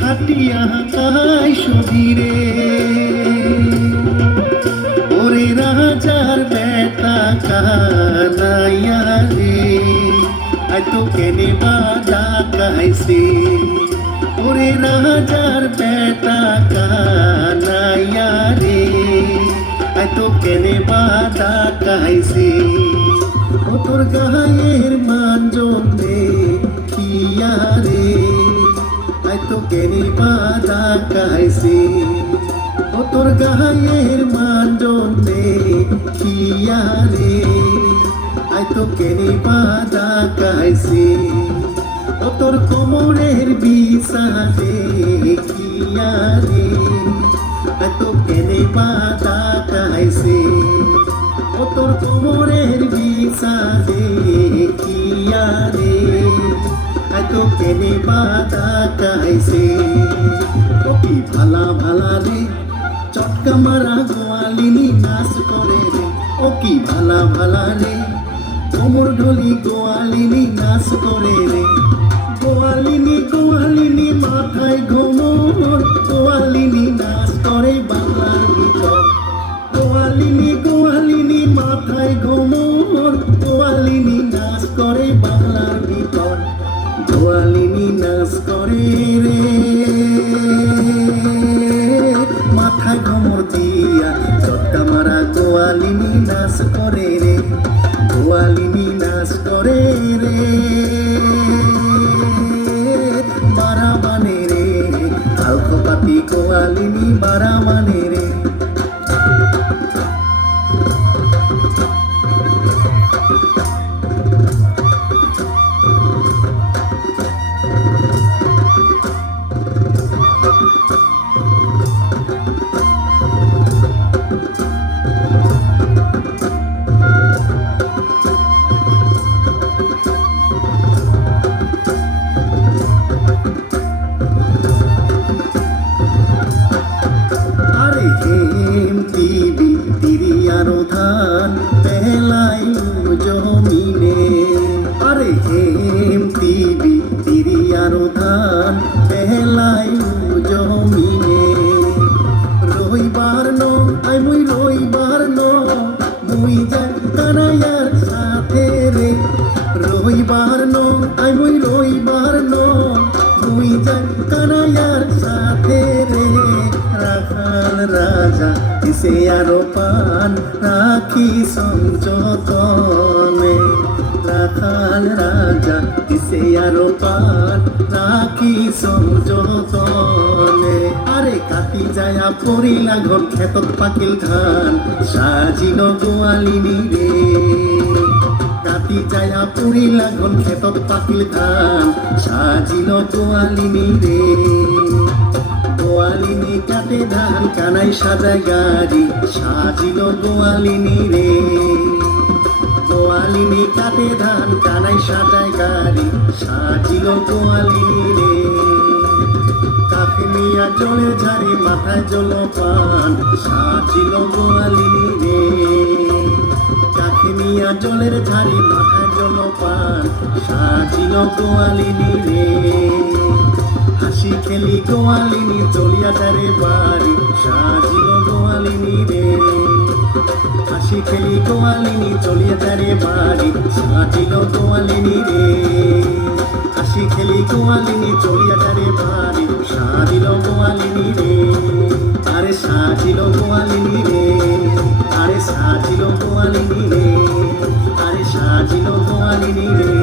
হাটিয়া আইসো ধীরে ওরে রাজার বেটা কানাইয়া রে আই তো কেনে বাজা গাইছে ওরে রাজার বেটা কানাইয়া রে আই তো কেনে বাজা গাইছে ও তোর গায়ের মান জমে কিয়া রে আই তো কেনে বাজা গাইছে ও তোর গায়ের মান জমে কিয়া রে আই তো কেনে বাজা গাইছে ও তোর কোমরের বিষাদে কিয়া রে আই তো কেনে বাজা গাইছে ও তোর কোমরের বিষাদে কিয়া রে আই তো কেনে বাজা গাইছে ও কি ভালা ভালা রে চটকা মারা গোয়ালিনী নাচ করে রে ও কি ভালা ভালা রে কোমর ঢলি গোয়ালিনী নাচ করে রে গোয়ালিনী গোয়ালিনী মাথায় ঘুমর গোয়ালিনী নাচ করে বাংলার ভিতর গোয়ালিনী গোয়ালিনী মাথায় ঘুমর গোয়ালিনী নাচ করে বাংলার ভিতর গোয়ালিনী নাচ করে রে মাথায় ঘুমর দিয়া চটকা মারা গোয়ালিনী নাচ করে রে গোয়ালিনী নাচ করে রে বারা মানে রে আলকোপাতি গোয়ালিনী বারা মানে রে ধান পেলাই জমিনে আরে হেমতি বিতিরিয়ারো ধান পেলাই জমিনে রইবার ন আই মুই রইবার ন মুই যাই কানাইয়ার সাথে রে রইবার ন আই মুই রইবার ন মুই যাই কানাইয়ার সাথে রে রাখাল রাজা দিছে আরো পান রাখি সংযতনে রাখাল রাজা দিছে আরো পান রাখি সংযতনে আরে কাটি যায়া পড়িলা ঘর খেতত পাকিল ধান সাজিল গোয়ালিনী রে রাতি যায়া পুরিলা ঘন ক্ষেতত পাকিল ধান সাজিল গোয়ালিনী রে গোয়ালিনী কাটে ধান কানাই সাজায় গাড়ি সাজিল গোয়ালিনী রে গোয়ালিনী কাটে ধান কানাই সাজায় গাড়ি সাজিল গোয়ালিনী রে কাকে নিয়া জলের ঝাড়ি মাথায় জল পান সাজিল গোয়ালিনী রে কাকে নিয়া জলের ঝাড়ি মাথায় জল পান সাজিল গোয়ালিনী রে হাসি খেলি গোয়ালিনী চলিয়া তারে বাড়ি সাজিল গোয়ালিনী রে হাসি খেলি গোয়ালিনী চলিয়া তারে বাড়ি সাজিল গোয়ালিনী রে হাসি খেলি গোয়ালিনী চলিয়া তারে বাড়ি সাজিল গোয়ালিনী রে আরে সাজিল গোয়ালিনী রে আরে সাজিল গোয়ালিনী রে আরে সাজিল গোয়ালিনী রে